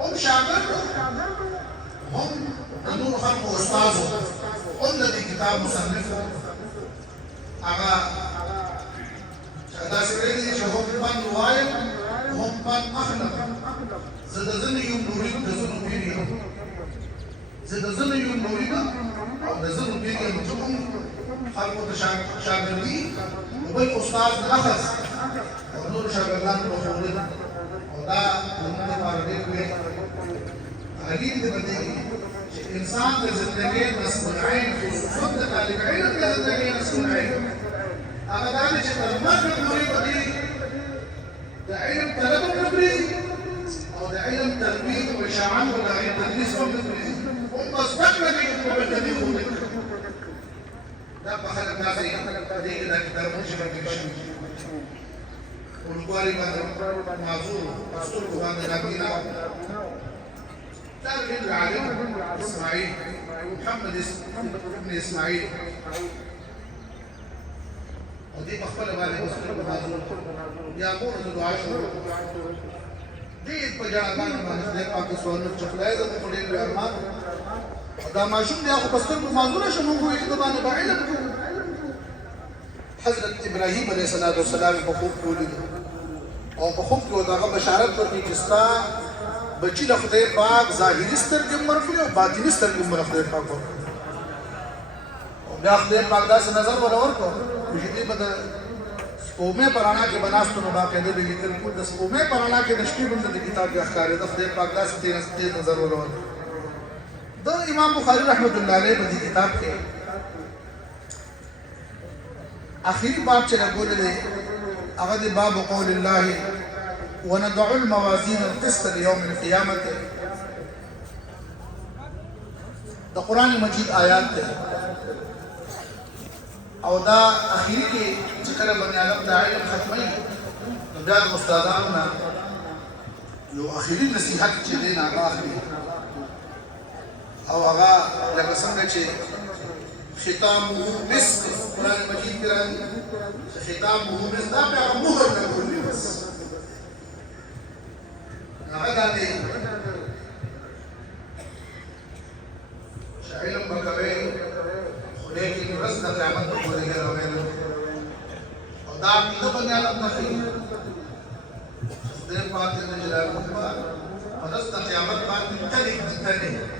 هم شاگرد هم نور خلق استاذ هم الذي كتاب مصنف اغا دا سريدي چې هم من روایت هم من اخلق زده زنه یو نورید د زنو پیریو زده زنه یو نورید او د زنو پیریو چې هم خلقو ته شاګردي بل استاد اخذ او نور شاګردان په خوري او دا موږ لپاره ډېر وی اړین دی چې انسان د ژوندۍ مسؤل عین خصوصا د طالب علم د ژوندۍ مسؤل عین هغه دا چې تر مرګ پورې پدې د علم طلب وکړي او د علم ترویج او اشاعت او د علم تدریس وکړي او مستقبل کې په بدني وکړي دا په خلک راځي دې کې د درمون شي ورکړي ولګوري باندې معذور اصول باندې راګینا تعرف العالم اسماعيل محمد ابن اسماعيل ودي مخبره باندې اصول معذور یا مور د دعا شروع دې په جوابانه باندې د پاکستان په خلای د خپلې ارمان دا ماشوم دی خو بس په معذور شنو کوی د باندې علم حضرت ابراهيم عليه السلام په خوب ولید او په خوب کې دغه بشارت ورکړي چې ستا بچی له خدای پاک ظاهري سترګې مرفلي او باطني سترګې مرفلي پاک ورکړي او بیا خدای پاک داسې نظر ورکړو چې دې بده سپومه پرانا کې بناستو نو باقاعده به لیکل کو د سپومه پرانا کې د شپې بند د کتاب کې ښکارې د خدای پاک داسې تیر نظر ورکړو د امام بخاری رحمت الله علیه په دې کتاب کې اخیری باب چې راغلی دی هغه د باب قول الله ونضع الموازين القسط ليوم القيامه د قران مجید آیات ده او دا اخیری کې چې کله باندې علم د علم ختمي بیا د استادانو یو اخیری نصیحت چې دی نه هغه اخلي او هغه لکه څنګه چې ختامه مسك قرآن مجید کې راځي ختامه مسك دا په مهر نه کوي بس هغه دا دی علم بکوي لیکن رزق قیامت په ورګه راوړل او دا په باندې علم نه کوي دې پاتې نه جلال په رزق قیامت باندې تلې